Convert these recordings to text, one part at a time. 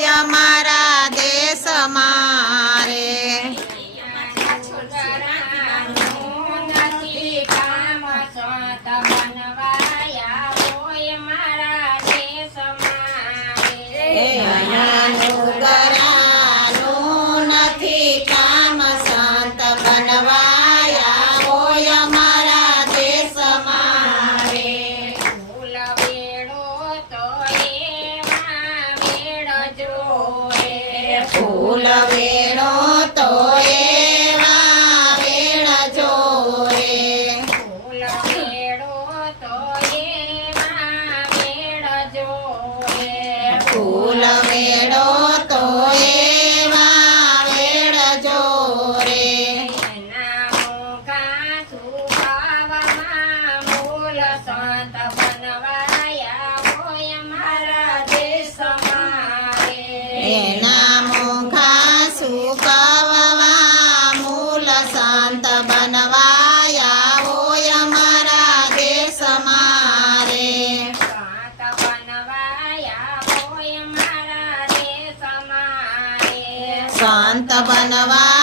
Yama. સંત બનવાયા હોય મારા દેશમાં એના મોખા સુકવવા મૂલ સંત બનવાયા હોય મારા દેશમાં સંત બનવાયા બનવા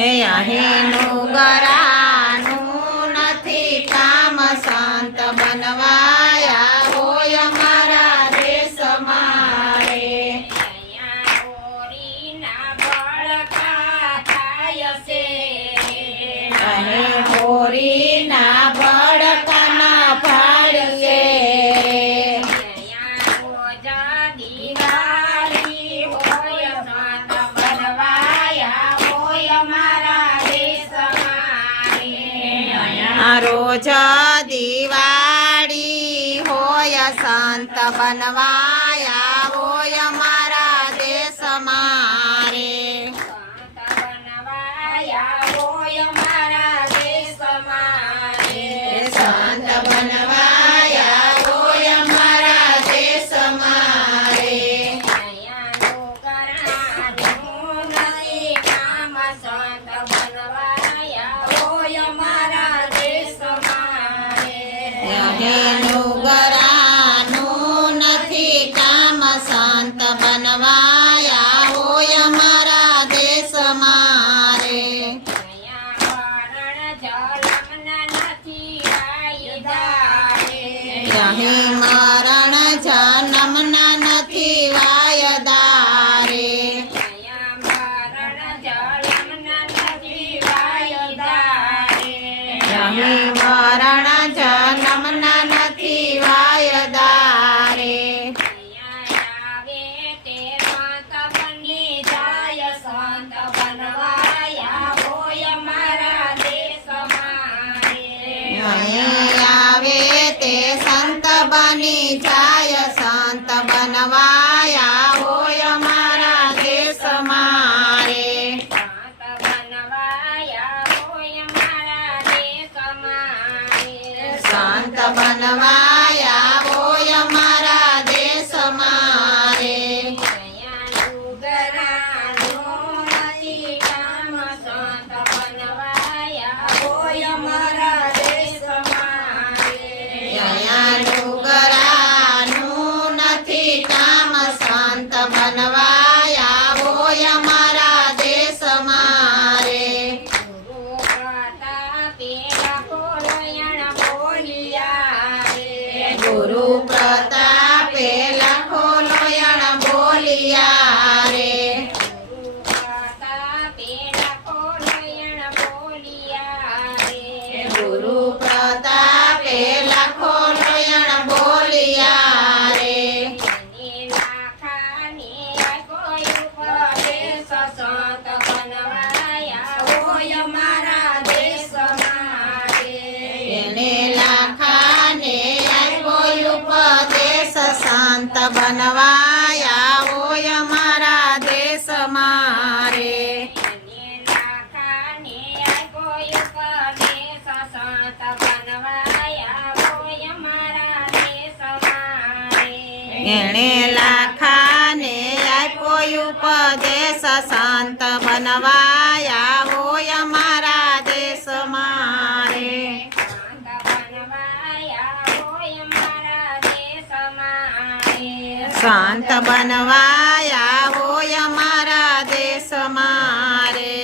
એ અહીંનું ગરાનું નથી કામ શાંત બનવાયા હોય મારા દેશ મારે અહીં હોરી દિવાળી હોય સંત બનવા. Yeah. Manava. હોય મારા દેશ માટે. લાખાને આવ્યો ઉપદેશ શાંત બનવાયા હોય મારા દેશ મારે ઉપદેશ શાંત બનવાયા શાંત બનવાયા હોય મારા દેશમાં રે.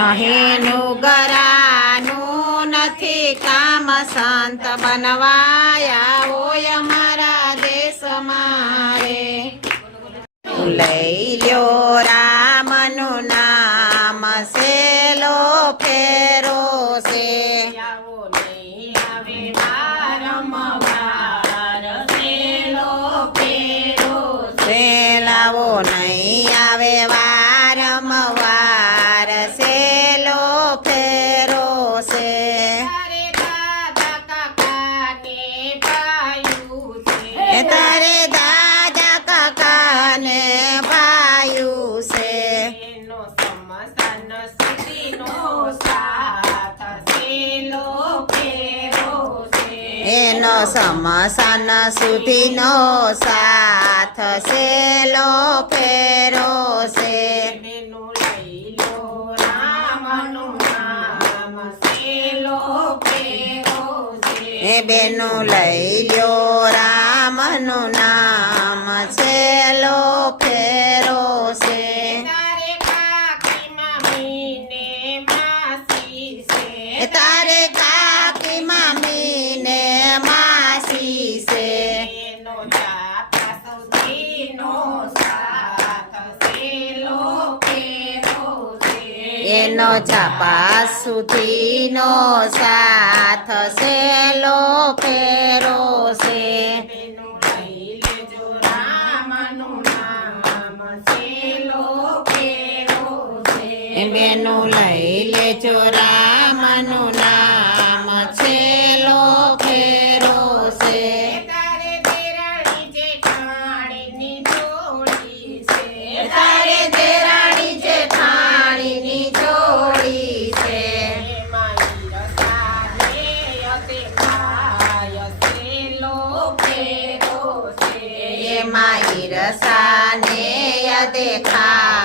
અહીંનું ગરાનું નથી કામ શાંત બનવાયા હોય મારા દેશ મારે લઈ લ્યો રા સમસન સુધીનો સાથ સેલો ફેરો છે બેનું લઈ લ્યો રામનું નામ છપાસ સુધીનો સાથ સેલો પેરો છે. રસાને યદેખા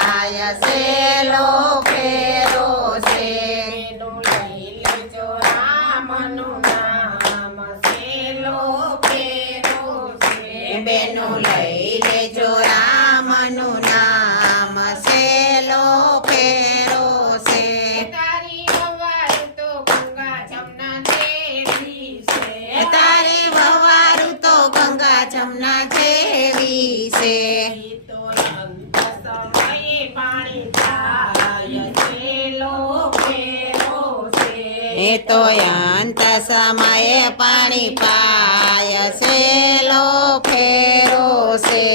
એ તો અંત સમયે પાણી પાય છે લો ફેરો છે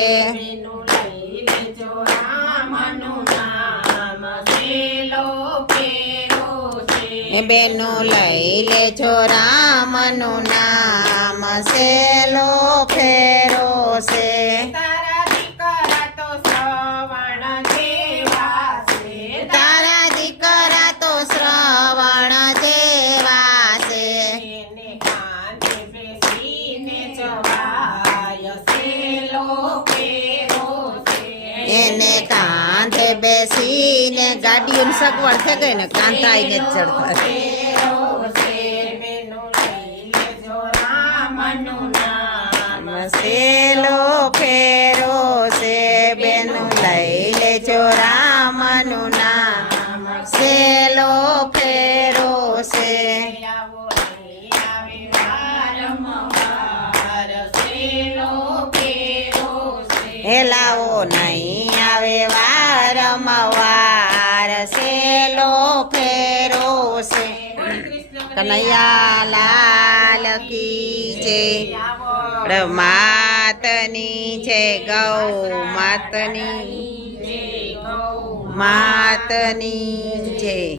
બેનો લઈ લેજો રામનું નામ સેલો ફેરો છે એને કાંધે બેસીને ગાડીઓની સગવડ થઈ ગઈ ને કાંધા આવીને જ ચડતા. રમવાર સેલો ફેરો છે કનૈયા લાલ કી છે માતની છે ગૌ માતની માતની છે